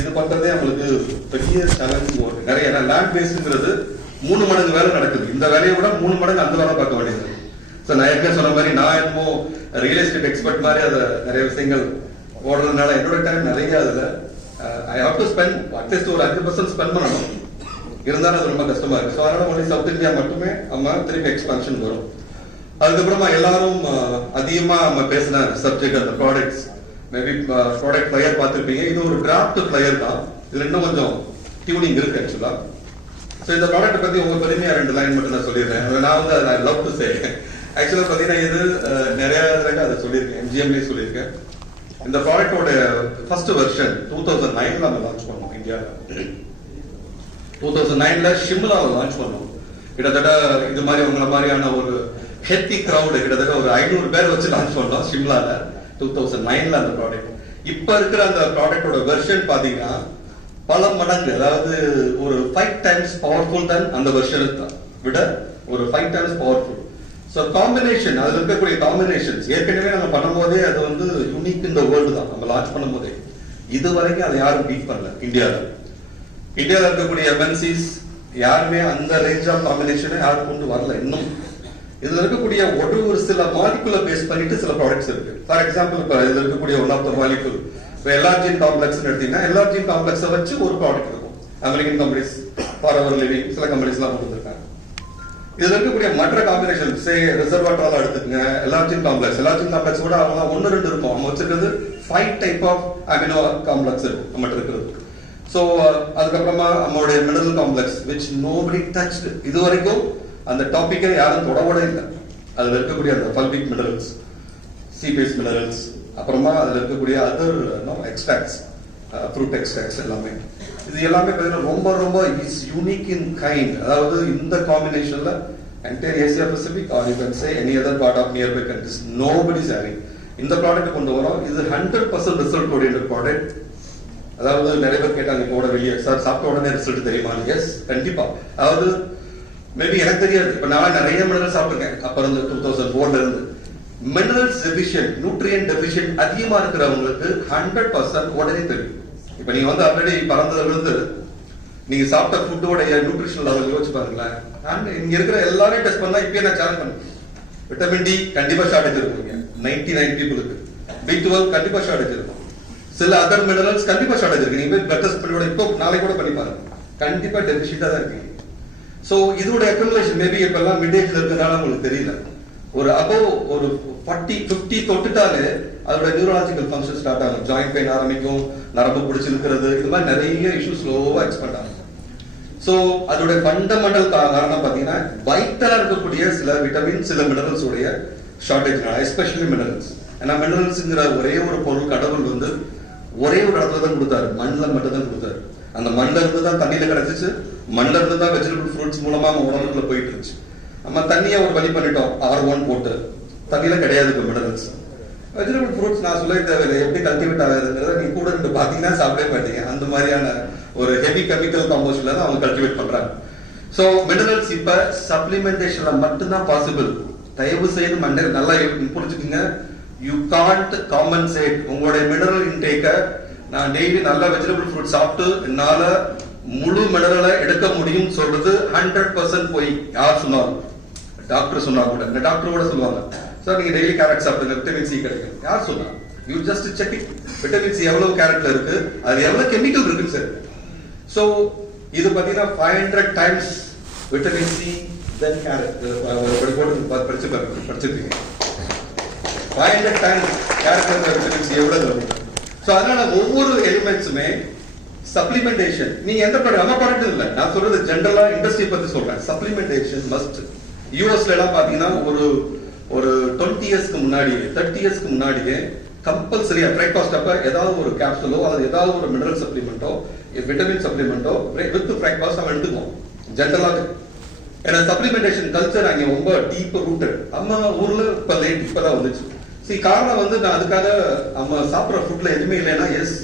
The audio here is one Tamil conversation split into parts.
இது பண்றதே அவங்களுக்கு பெரிய சேலஞ்சிங் ஒர்க். நிறைய லேண்ட் பேஸ்ங்கிறது 3 மடங்கு வேலை நடக்குது. இந்த வேலையை விட 3 மடங்கு அந்த வேலை பார்க்க வேண்டியது. ஸோ நான் ஏற்கனவே சொன்ன மாதிரி நான் என்னமோ ரியல் எஸ்டேட் எக்ஸ்பர்ட் மாதிரி அதை நிறைய விஷயங்கள் ஓடுறதுனால என்னோட டைம் நிறைய அதில் I have to spend at least ஒரு 5% ஸ்பெண்ட் பண்ணணும். இருந்தாலும் அது ரொம்ப கஷ்டமா இருக்கு. ஸோ அதனால ஒன்லி சவுத் இந்தியா மட்டுமே நம்ம திருப்பி எக்ஸ்பான்ஷன் வரும். அதுக்கப்புறமா எல்லாரும் அதிகமா நம்ம பேசின சப்ஜெக்ட் அந்த ப்ராடக்ட்ஸ். மேபி ப்ராடக்ட் ஃபிளையர் பார்த்துருப்பீங்க. இது ஒரு டிராஃப்ட் ஃபிளையர் தான். இதுல இன்னும் கொஞ்சம் டியூனிங் இருக்கு ஆக்சுவலா. ஸோ இந்த ப்ராடக்ட் பத்தி உங்க பெருமையா 2 லைன் மட்டும் நான் சொல்லிடுறேன். நான் வந்து ஐ லவ் டு சே ஆக்சுவலா பாத்தீங்கன்னா இது நிறைய தடவை அதை சொல்லியிருக்கேன், எம்ஜிஎம்லேயே சொல்லியிருக்கேன். இந்த ப்ராடக்டோட ஃபர்ஸ்ட் வெர்ஷன் 2009 நம்ம லான்ச் பண்ணோம் இந்தியாவில். 2009 ஷிம்லாவில் லான்ச் பண்ணோம். கிட்டத்தட்ட இது மாதிரி உங்களை மாதிரியான ஒரு ஹெத்தி கிரௌடு கிட்டத்தட்ட ஒரு 500 பேர் வச்சு லான்ச் பண்ணோம் ஷிம்லால 2009 அந்த ப்ராடக்ட். இப்ப இருக்கிற அந்த ப்ராடக்டோட வெர்ஷன் பாத்தீங்கன்னா பல மடங்கு, அதாவது ஒரு 5 டைம்ஸ் பவர்ஃபுல் தான் அந்த வெர்ஷனுக்கு விட ஒரு 5 டைம்ஸ் பவர்ஃபுல். ஸோ காம்பினேஷன், அதுல இருக்கக்கூடிய காம்பினேஷன்ஸ் ஏற்கனவே நம்ம பண்ணும்போதே அது வந்து யூனிக் இந்த வேர்ல்டு தான். நம்ம லான்ச் பண்ணும் போதே இது வரைக்கும் அதை யாரும் பீட் பண்ணல. இந்தியாவில் இருக்கக்கூடிய எம்என்சிஸ் யாருமே அந்த ரேஞ்ச் ஆஃப் காம்பினேஷனை யாரும் கொண்டு வரல இன்னும். இதுல இருக்கக்கூடிய ஒரு சில மாலிகுலை பேஸ் பண்ணிட்டு சில ப்ராடக்ட்ஸ் இருக்கு. ஃபார் எக்ஸாம்பிள் இப்ப இதுல இருக்கக்கூடிய one of the molecule L arginine complex எடுத்தீங்கன்னா எல்ஆர்ஜின் காம்ப்ளெக்ஸை வச்சு ஒரு ப்ராடக்ட் இருக்கும். American companies, for our living, சில கம்பெனிஸ் எல்லாம் கொடுத்துருக்காங்க. இதுல இருக்கக்கூடிய மற்ற காம்பினேஷன் சே ரிசர்வாட்ரால் எடுத்துக்கங்க, எல்ஆர்ஜின் காம்ப்ளெக்ஸ் கூட அவங்க 1-2 இருக்கும். அவங்க வச்சிருக்கிறது 5 டைப் ஆஃப் அமினோ காம்ப்ளெக்ஸ் இருக்கு நம்மகிட்ட இருக்கிறது. ஸோ அதுக்கப்புறமா நம்மளுடைய mineral complex which nobody touched, இது வரைக்கும் அந்த டாபிக்கை யாரும் தொடவோட இல்லை. அதுல இருக்கக்கூடிய அந்த பல்பிக் மினரல்ஸ், சீபேஸ் மினரல்ஸ், அப்புறமா அதுல இருக்கக்கூடிய அதர் எக்ஸ்ட்ராக்ட்ஸ், ஃப்ரூட் எக்ஸ்ட்ராக்ட்ஸ் எல்லாமே, இது எல்லாமே ரொம்ப ரொம்ப இஸ் யூனிக் இன் கைண்ட். அதாவது இந்த காம்பினேஷன்ல entire Asia Pacific or you can say any other part of nearby countries nobody is having. இந்த ப்ராடக்ட் கொண்டு வரோம். இது 100% ரிசல்ட் ஓரியன்டட் ப்ராடக்ட். அதாவது நிறைய பேர் கேட்டாங்க இப்போ வெளியே சார் சாப்பிட்ட உடனே ரிசல்ட் தெரியுமா? எஸ், கண்டிப்பா. அதாவது மேபி எனக்கு தெரியாது, இப்ப நான் நிறைய மினரல் சாப்பிட்டுருக்கேன் அப்ப இருந்து 2004 இருந்து. மினரல்ஸ் டெபிஷியன்ட், நியூட்ரியன்ட் டெபிஷியன்ட் அதிகமா இருக்கிறவங்களுக்கு 100% உடனே தெரியும். இப்ப நீங்க வந்து ஆல்ரெடி பறந்ததுல இருந்து நீங்க சாப்பிட்ட ஃபுட்டோட நியூட்ரிஷனல் லெவல் யோசிச்சு பாருங்களேன். இங்க இருக்கிற எல்லாரையும் டெஸ்ட் பண்ணா இப்பயே நான் சேலஞ்ச் பண்ணேன். விட்டமின் டி கண்டிப்பா ஷார்டேஜ் இருக்குங்க 99 பீப்புளுக்கு. B12 கண்டிப்பா ஷார்டேஜ் இருக்கும். சில அதர் மினரல்ஸ் கண்டிப்பா ஷார்டேஜ் இருக்கு. நீங்க பிளட் டெஸ்ட் பண்ணி இப்போ நாளைக்கு கூட பண்ணி பாருங்க, கண்டிப்பா டெபிஷியண்டா தான் இருக்கு. சோ இதோட அக்குமுலேஷன் மேபி இப்ப எல்லாம் மிட் ஏஜ்ல இருக்கிறதுனால உங்களுக்கு தெரியல. ஒரு அபோவ் ஒரு 40-50 தொட்டுட்டாலே அதோட நியூரலாஜிக்கல் ஃபங்க்ஷன் ஸ்டார்ட் ஆகும். ஜாயிண்ட் பெயின் ஆரம்பிக்கும், நரம்பு பிடிச்சிருக்கிறது, இது மாதிரி நிறைய இஷ்யூ ஸ்லோவா எக்ஸ்பெண்ட் ஆகும். சோ அதோட ஃபண்டமெண்டல் காரணம் பாத்தீங்கன்னா வைட்டலா இருக்கக்கூடிய சில விட்டமின், சில மினரல்ஸ் உடைய ஷார்டேஜ்னால, எஸ்பெஷலி மினரல்ஸ். ஏன்னா மினரல்ஸ்ங்கிற ஒரே ஒரு பொருள் கடவுள் வந்து ஒரே ஒரு இடத்துல தான் கொடுத்தாரு, மண்ணில் மட்டும் தான் கொடுத்தாரு. அந்த மண்ணில இருந்து தான் தண்ணியில கிடைச்சிச்சு, மண்ணில இருந்து தான் வெஜிடபிள் ஃப்ரூட்ஸ் மூலமா நம்ம உணவுக்குள்ள போயிட்டு இருந்துச்சு. நம்ம தண்ணியை ஒரு வழி பண்ணிட்டோம், R1 போட்டு. தண்ணியில கிடையாது மினரல்ஸ். வெஜிடபிள் ஃப்ரூட்ஸ் நான் சொல்ல தேவையில்லை, எப்படி கல்டிவேட் ஆகுதுங்கிறத நீ கூட ரெண்டு பாத்தீங்கன்னா சாப்பிடவே மாட்டீங்க. அந்த மாதிரியான ஒரு ஹெவி கெமிக்கல் காம்போசிஷன்ல தான் அவங்க கல்டிவேட் பண்றாங்க. சோ மினரல்ஸ் இப்ப சப்ளிமெண்டேஷன்ல மட்டும்தான் பாசிபிள். தயவு செய்து மண்டல் நல்லா புரிஞ்சுக்குங்க. யூ காண்ட் காம்பன்சேட் உங்களுடைய மினரல் இன்டேக்க. நான் டெய்லி நல்ல வெஜிடபிள் ஃப்ரூட் சாப்பிட்டு என்னால முழு மினரலை எடுக்க முடியும் சொல்றது 100% போய். யார் சொன்னாலும், டாக்டர் சொன்னா கூட, இந்த டாக்டர் கூட சொல்லுவாங்க சார் நீங்க டெய்லி கேரட் சாப்பிடுங்க விட்டமின் சி கிடைக்கும். யார் சொன்னா? You just check it. Vitamin C எவ்வளவு கேரட்ல இருக்கு, அது எவ்வளவு கெமிக்கல் இருக்குன்னு சார். சோ இது பாத்தீங்கன்னா 500 டைம்ஸ் விட்டமின் சி தென் கேரட். படிச்சிருக்கீங்க 500 டைம்ஸ் கேரட் விட்டமின் சி எவ்வளவு. சோ அதனால ஒவ்வொரு எலிமெண்ட்ஸுமே சப்ளிமெண்டேஷன். நீங்க எந்த நம்ம ப்ராடக்ட் இல்ல, நான் சொல்றது ஜெனரலா இண்டஸ்ட்ரி பத்தி சொல்றேன். Supplementation must. யூஎஸ்ல எல்லாம் பாத்தீங்கன்னா ஒரு 20 இயர்ஸ்க்கு முன்னாடி 30 இயர்ஸ்க்கு முன்னாடியே கம்பல்சரியா பிரேக்ஃபாஸ்ட் அப்ப ஏதாவது ஒரு கேப்சூலோ அல்லது ஏதாவது ஒரு மினரல் சப்ளிமெண்டோ விட்டமின் சப்ளிமெண்டோ வித் பிரேக்ஃபாஸ்ட் அவன் எடுத்துக்குவோம் ஜெனரலாக. ஏன்னா சப்ளிமெண்டேஷன் கல்ச்சர் அங்கே ரொம்ப டீப் ரூட்டட். நம்ம ஊர்ல இப்ப லேட் இப்பதான் வந்துச்சு. காரணம் வந்து நான் அதுக்காக நம்ம சாப்பிட்ற ஃபுட்ல எதுவுமே இல்லைன்னா எஸ்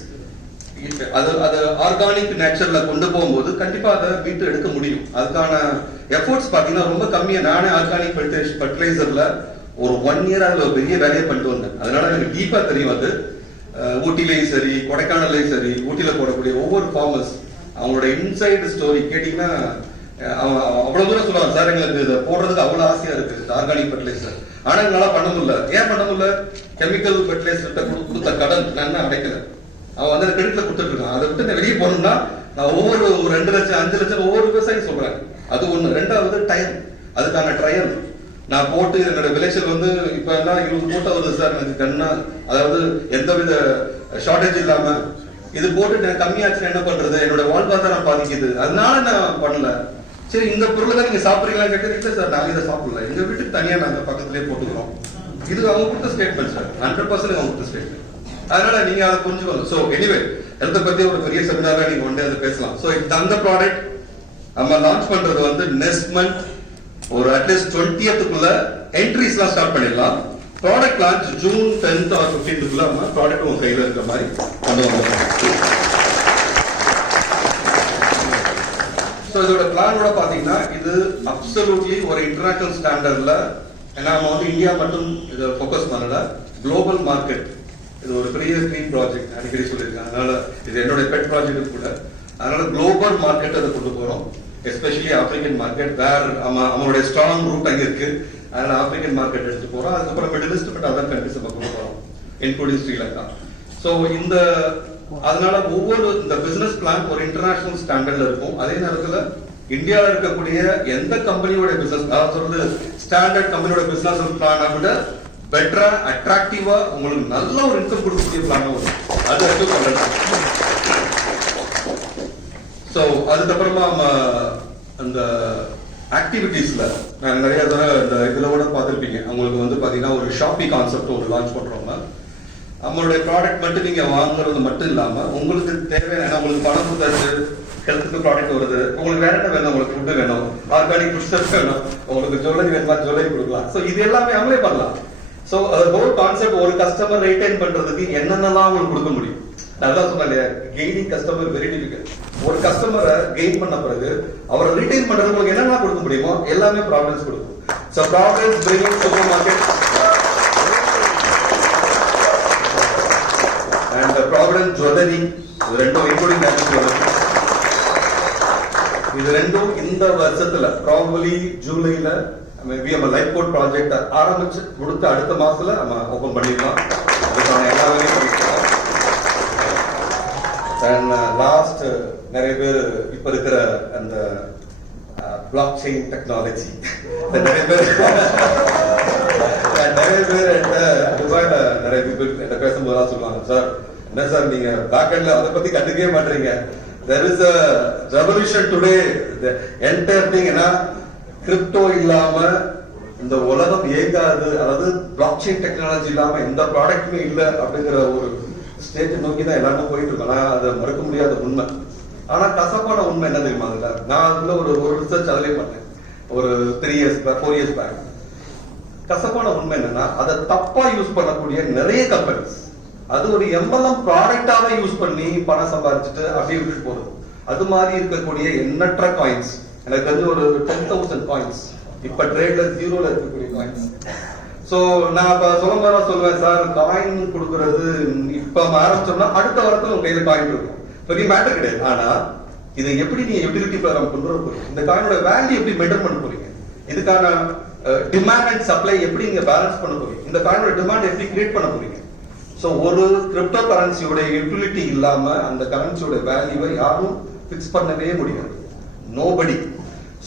அது ஆர்கானிக் நேச்சர்ல கொண்டு போகும்போது கண்டிப்பா அதை மீட்டு எடுக்க முடியும். அதுக்கான எஃபோர்ட்ஸ் பாத்தீங்கன்னா ரொம்ப கம்மியா. நானே ஆர்கானிக் ஃபர்டிலைசர்ல ஒரு 1 இயர் அதுல ஒரு பெரிய வேலையை பண்ணிட்டு வந்தேன். அதனால எனக்கு டீப்பா தெரியும். அது ஊட்டிலையும் சரி, கொடைக்கானல்லையும் சரி, ஊட்டியில போடக்கூடிய ஒவ்வொரு ஃபார்மர்ஸ் அவங்களோட இன்சைடு ஸ்டோரி கேட்டீங்கன்னா அவ்வளவு தூரம் சொல்லுவாங்க, சார் எங்களுக்கு இதை போடுறதுக்கு அவ்வளவு ஆசையா இருக்கு ஆர்கானிக் ஃபெர்டிலைசர், ஆனா எங்களால பண்ண முடியல. ஏன் பண்ண முடியல? கெமிக்கல் ஃபெர்டிலைசர் கொடுத்த கடன் நான் அடைக்கல. அவன் வந்து கிரெடிட்ல கொடுத்துட்டு இருக்கான். அதை விட்டு நான் வெளியே போகணும்னா நான் ஒவ்வொரு 2 லட்சம் 5 லட்சம் ஒவ்வொரு விவசாயம் சொல்றேன். அது ஒண்ணு. ரெண்டாவது டைம், அதுக்கான ட்ரையல் நான் போட்டு என்னோட விளைச்சல் வந்து இப்ப எல்லாம் 20 மூட்டை வருது சார் எனக்கு கண்ணா, அதாவது எந்தவித ஷார்டேஜ் இல்லாம. இது போட்டு கம்மியாச்சுன்னா என்ன பண்றது, என்னோட வாழ்வாதாரம் பாதிக்குது, அதனால நான் பண்ணல. சரி, இந்த பொருளை தான் நீங்க சாப்பிடுறீங்களா கேட்டு, சார் நாங்க இதை சாப்பிடல, எங்க வீட்டுக்கு தனியா நாங்க பக்கத்திலேயே போட்டுக்கிறோம். இது அவங்க கொடுத்த ஸ்டேட்மெண்ட் சார், 100% அவங்க கொடுத்த ஸ்டேட்மெண்ட். அதனால நீங்க அதை புரிஞ்சுக்கணும். சோ எனிவே, ஹெல்த் பத்தி ஒரு பெரிய செமினார்ல நீங்க ஒன்றே அதை பேசலாம். சோ அந்த ப்ராடக்ட் நம்ம லான்ச் பண்றது வந்து நெக்ஸ்ட் மந்த் ஒரு அட்லீஸ்ட் 20th என்ட்ரிஸ் எல்லாம் ஸ்டார்ட் பண்ணிடலாம். Product launch June 10th or 15th நம்ம ப்ராடக்ட் உங்க கையில இருக்கிற மாதிரி கொண்டு வந்துடும். ஸோ இதோட பிளானோட பாத்தீங்கன்னா இது அப்சல்யூட்லி ஒரு இன்டர்நேஷனல் ஸ்டாண்டர்ட்ல, ஏன்னா நம்ம வந்து இந்தியா மட்டும் இதை ஃபோக்கஸ் பண்ணல, குளோபல் மார்க்கெட். இது ஒரு பெரிய ட்ரீம் ப்ராஜெக்ட், அடிக்கடி சொல்லியிருக்காங்க. அதனால இது என்னோட பெட் ப்ராஜெக்ட் கூட. அதனால குளோபல் மார்க்கெட் அதை கொண்டு போறோம், எஸ்பெஷலி ஆப்பிரிக்கன் மார்க்கெட். வேற அவங்களுடைய ஸ்ட்ராங் ரூட் அங்கே இருக்கு. அதனால ஆப்பிரிக்கன் மார்க்கெட் எடுத்து போறோம். அதுக்கப்புறம் middle east but other countries நம்ம கொண்டு போறோம், இன்க்ளூடிங் ஸ்ரீலங்கா. ஸோ அதனால ஒவ்வொரு இந்த பிசினஸ் பிளான் ஒரு இன்டர்நேஷனல் ஸ்டாண்டர்ட்ல இருக்கும். அதே நேரத்தில் இந்தியாவில் இருக்கக்கூடிய எந்த கம்பெனியோட பிசினஸ், அதாவது சொல்றது ஸ்டாண்டர்ட் கம்பெனியோட பிசினஸ் பிளானை விட பெட்டரா, அட்ராக்டிவா, உங்களுக்கு நல்ல ஒரு இன்கம் கொடுக்கக்கூடிய பிளானா வரும். அது அச்சீவ் பண்ணலாம். ஸோ அதுக்கப்புறமா அந்த ஆக்டிவிட்டீஸ்ல நான் நிறைய தடவை இந்த இதுல கூட பார்த்துருப்பீங்க. அவங்களுக்கு வந்து பாத்தீங்கன்னா ஒரு ஷாப்பிங் கான்செப்ட் ஒரு லான்ச் பண்றோம். நம்மளுடைய ப்ராடக்ட் மட்டும் நீங்க வாங்குறது மட்டும் இல்லாம உங்களுக்கு தேவையான, உங்களுக்கு பணம் கொடுத்தாச்சு, ஹெல்த்துக்கு ப்ராடக்ட் வருது, உங்களுக்கு வேற என்ன வேணும், உங்களுக்கு ஃபுட்டு வேணும், ஆர்கானிக் ஃபுட்ஸ் வேணும், உங்களுக்கு ஜுவல்லரி வேணுமா ஜுவல்லரி கொடுக்கலாம். ஸோ இது எல்லாமே அவங்களே பண்ணலாம். ஸோ ஹோல் கான்செப்ட் ஒரு கஸ்டமர் ரிட்டைன் பண்றதுக்கு என்னென்னலாம் உங்களுக்கு கொடுக்க முடியும். நல்லா சொன்னாலே கெய்னிங் கஸ்டமர் வெரி டிஃபிகல்ட். ஒரு கஸ்டமரை கெயின் பண்ண பிறகு அவரை ரிட்டைன் பண்றதுக்கு உங்களுக்கு என்னென்ன கொடுக்க முடியுமோ எல்லாமே ப்ராப்ளம்ஸ் கொடுக்கும். So problems bringing super market and problem jewellery, இது ரெண்டும் இன்க்ளூடிங் இது ரெண்டும் இந்த வருஷத்துல ப்ராபபிலி ஜூலைல மேபி நம்ம லைஃப் கோட் ப்ராஜெக்ட் ஆரம்பிச்சு கொடுத்து அடுத்த மாசத்துல நம்ம ஓபன் பண்ணிடலாம். அதுக்கான எல்லா வேலையும் பண்ணிக்கலாம். லாஸ்ட் நிறைய பேர் இப்ப இருக்கிற அந்த பிளாக் செயின் டெக்னாலஜி நிறைய பேர் துபாயில நிறைய பேர் என்கிட்ட பேசும்போது சொல்லுவாங்க, சார் என்ன சார் நீங்க பேக் எண்ட்ல அதை பத்தி கண்டுக்கவே மாட்டீங்க. There is a revolution today. The entire thing, ஏன்னா கிரிப்டோ இல்லாம இந்த உலகம் இயங்காது, அதாவது பிளாக் செயின் டெக்னாலஜி இல்லாம எந்த ப்ராடக்ட்டுமே இல்லை அப்படிங்கிற ஒரு ஸ்டேஜ் நோக்கி தான் எல்லாருமே போயிட்டு இருக்கோம். ஆனா அதை மறுக்க முடியாத உண்மை. ஆனா கசப்பான உண்மை என்ன தெரியுமா? அதுல நான் அதுல ஒரு ரிசர்ச் அதிலே பண்ணேன் ஒரு 4 years பேக். கசப்பான உண்மை என்னன்னா, அதை தப்பா யூஸ் பண்ணக்கூடிய நிறைய கம்பெனிஸ் அது ஒரு எம்பளம் ப்ராடக்டாவே யூஸ் பண்ணி பணம் சம்பாதிச்சுட்டு அப்படியே விட்டு போறது. அது மாதிரி இருக்கக்கூடிய எண்ணற்ற காயின்ஸ், எனக்கு தெரிஞ்ச ஒரு 10,000 காயின்ஸ் இப்ப ட்ரேட்ல 0ல இருக்கக்கூடிய காயின்ஸ். சோ நான் இப்ப சொல்லுவேன், சார் காயின் கொடுக்கறது இப்ப ஆரம்பிச்சோம்னா அடுத்த வாரத்துல உங்க கையில காயின் இருக்கும், பெரிய மேட்டர் கிடையாது. ஆனா இதை எப்படி நீங்க யூட்டிலிட்டி ப்ரோக்ராம் கொண்டு வர போறீங்க, இந்த காயினோட வேல்யூ எப்படி மெயின்டைன் பண்ண போறீங்க, இதுக்கான டிமாண்ட் அண்ட் சப்ளை எப்படி நீங்க பேலன்ஸ் பண்ண போறீங்க, இந்த காயினோட டிமாண்ட் எப்படி கிரியேட் பண்ண போறீங்க. சோ ஒரு கிரிப்டோ கரன்சியோட யூட்டிலிட்டி இல்லாம அந்த கரன்சியோட வேல்யூவை யாரும் பிக்ஸ் பண்ணவே முடியாது, நோபடி.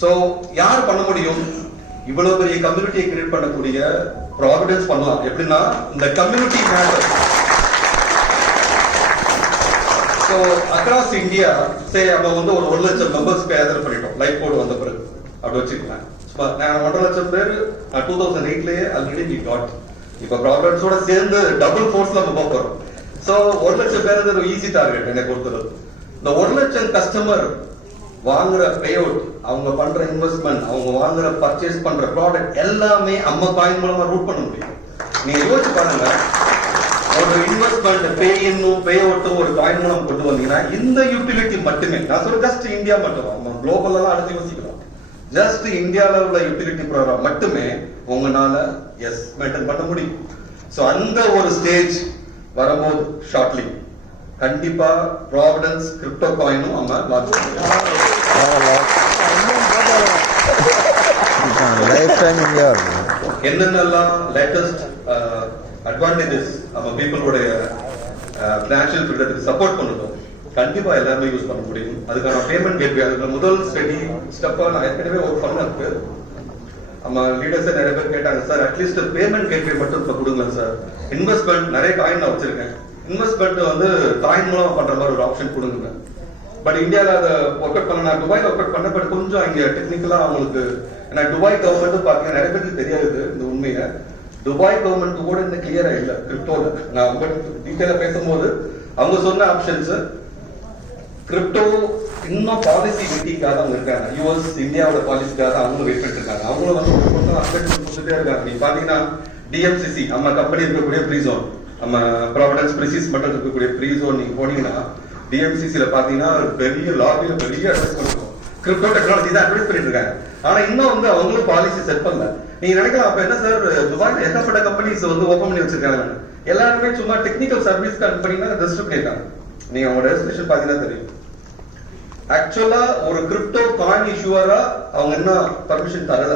சோ யார் பண்ண முடியும்? இவ்வளவு பெரிய கம்யூனிட்டியை கிரியேட் பண்ணக்கூடிய ப்ராவிடன்ஸ் பண்ணலாம். எப்படின்னா இந்த community matter. So across India say நம்ம வந்து ஒரு 1 லட்சம் மெம்பர்ஸ் கேதர் பண்ணிட்டோம் லைஃப் கோட் வந்த பிறகு அப்படி வச்சுக்கலாம். நான் 1.5 லட்சம் பேர் 2008லயே ஆல்ரெடி வி காட். இப்ப ப்ராப்ளம்ஸோட சேர்ந்து டபுள் ஃபோர்ஸ்ல நம்ம போறோம். சோ 1 லட்சம் பேர் ஒரு ஈஸி டார்கெட் என்னை பொறுத்தது. இந்த 1 லட்சம் கஸ்டமர் வாங்குற பே அவுட், அவங்க பண்ற இன்வெஸ்ட்மெண்ட், அவங்க வாங்குற பர்ச்சேஸ் பண்ற ப்ராடக்ட் எல்லாமே நம்ம காயின் மூலமா ரூட் பண்ண முடியும். நீங்க யோசிச்சு பாருங்க, ஒரு இன்வெஸ்ட்மெண்ட் பே இன்னும் பே அவுட்டும் ஒரு காயின் மூலம் கொண்டு வந்தீங்கன்னா இந்த யூட்டிலிட்டி மட்டுமே, நான் சொல்ற ஜஸ்ட் இந்தியா மட்டும், நம்ம குளோபல் எல்லாம் அடுத்து யோசிக்கலாம், ஜஸ்ட் இந்தியாவில் உள்ள யூட்டிலிட்டி ப்ரோக்ராம் மட்டுமே உங்களால மெயின்டைன் பண்ண முடியும். சோ அந்த ஒரு ஸ்டேஜ் வரும்போது ஷார்ட்லி கண்டிப்பா ப்ராவிடன்ஸ் கிரிப்டோ காயினும் நம்ம லான்ச் என்னென்னலாம் லேட்டஸ்ட் அட்வான்டேஜஸ் நம்ம பீப்புளுடைய ஃபினான்ஷியல் ஃப்ரீடத்துக்கு சப்போர்ட் பண்ணுறோம் கண்டிப்பா எல்லாருமே யூஸ் பண்ண முடியும். அதுக்கான பேமெண்ட் கேட்வே அதுக்கு முதல் ஸ்டெப்பா நான் ஏற்கனவே ஒர்க் பண்ணது. நம்ம லீடர்ஸே நிறைய பேர் கேட்டாங்க, சார் அட்லீஸ்ட் பேமெண்ட் கேட்வே மட்டும் இப்ப கொடுங்க சார். இன்வெஸ்ட்மெண்ட் நிறைய காயின் நான் வச்சிருக்கேன், இன்வெஸ்ட்மெண்ட் வந்து காயின் மூலமா பண்ற மாதிரி ஒரு ஆப்ஷன் கொடுங்க. பட் இந்தியாவில் அதை ஒர்க் அவுட் பண்ண, நான் துபாயில் ஒர்க் அவுட் பண்ண, பட் கொஞ்சம் இங்க டெக்னிக்கலா அவங்களுக்கு, ஏன்னா துபாய் கவர்மெண்ட் பாத்தீங்கன்னா நிறைய பேருக்கு தெரியாது இந்த உண்மையை. துபாய் கவர்மெண்ட் கூட இந்த கிளியரா இல்ல கிரிப்டோல. நான் ரொம்ப டீட்டெயிலா பேசும்போது அவங்க சொன்ன ஆப்ஷன்ஸ் கிரிப்டோ இன்னும் பாலிசி மீட்டிங்காக அவங்க இருக்காங்க. யூஎஸ் இந்தியாவோட பாலிசிக்காக அவங்க வெயிட் பண்ணிட்டு இருக்காங்க. அவங்களும் வந்து ஒரு பக்கம் அப்டேட் கொடுத்துட்டே இருக்காங்க. நீங்க பாத்தீங்கன்னா டிஎம்சிசி நம்ம கம்பெனி இருக்கக்கூடிய ஃப்ரீ ஜோன், நம்ம ப்ராவிடன்ஸ் பிரிசிஸ் மட்டும் இருக்கக்கூடிய ஃப்ரீ ஜோன் நீங்க போனீங்கன்னா டிஎம்சிசில பாத்தீங்கன்னா பெரிய லாபியில பெரிய அட்வைஸ் பண்ணுவோம், கிரிப்டோ டெக்னாலஜி தான் அட்வைஸ் பண்ணிட்டு இருக்காங்க. ஆனா இன்னும் வந்து அவங்களும் பாலிசி செட் பண்ணல. நீங்க நினைக்கலாம் அப்ப என்ன சார் துபாய்ல ஏகப்பட்ட கம்பெனிஸ் வந்து ஓபன் பண்ணி வச்சிருக்காங்க, எல்லாருமே சும்மா டெக்னிக்கல் சர்வீஸ் கம்பெனி தான் ரெஜிஸ்டர் பண்ணிருக்காங்க. நீங்க அவங்களோட ரெஜிஸ்ட்ரேஷன் பாத்தீங்கன்னா தெரியும். ஆக்சுவலா ஒரு கிரிப்டோ காயின் இஷ்யூவரா அவங்க என்ன பர்மிஷன் தரல,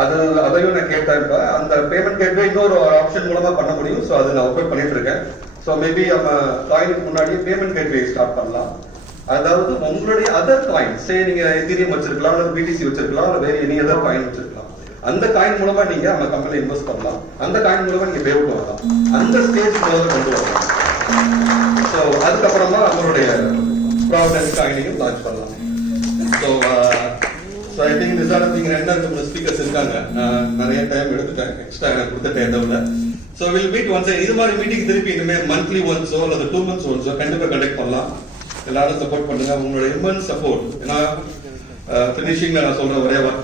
அது அதையும் நான் கேட்டேன். இப்ப அந்த பேமெண்ட் கேட்வே இன்னொரு ஆப்ஷன் மூலமா பண்ண முடியும். ஸோ அது நான் ஒர்க் பண்ணிட்டு இருக்கேன். ஸோ மேபி நம்ம காயினுக்கு முன்னாடியே பேமெண்ட் கேட்வே ஸ்டார்ட் பண்ணலாம். அதாவது உங்களுடைய அதர் காயின், சே நீங்க எதிரியம் வச்சிருக்கலாம், அல்லது பிடிசி வச்சிருக்கலாம், அல்லது வேற எனி அதர் காயின் வச்சிருக்கலாம். அந்த காயின் மூலமா நீங்க நம்ம கம்பெனில இன்வெஸ்ட் பண்ணலாம். அந்த காயின் மூலமா நீங்க பே அவுட் பண்ணலாம். அந்த ஸ்டேஜ் முதல்ல கொண்டு வரலாம். ஸோ அதுக்கப்புறமா நம்மளுடைய ப்ராவிடன்ஸ் காயினையும் லான்ச் பண்ணலாம். So I think this are thing. 2 speakers இருக்காங்க. நிறைய டைம் எடுத்துட்டேன், எக்ஸ்ட்ரா எனக்கு கொடுத்த டைம்ல. So will meet once. இது மாதிரி மீட்டிங் திருப்பி இனிமேல் மந்த்லி ஒன்ஸோ அல்லது 2 months ஒன்ஸோ கண்டிப்பா கண்டக்ட் பண்ணலாம். எல்லாரும் சப்போர்ட் பண்ணுங்க, உங்களோட இம்மன்ஸ் சப்போர்ட். ஏன்னா பினிஷிங்ல நான் சொல்ற ஒரே வார்த்தை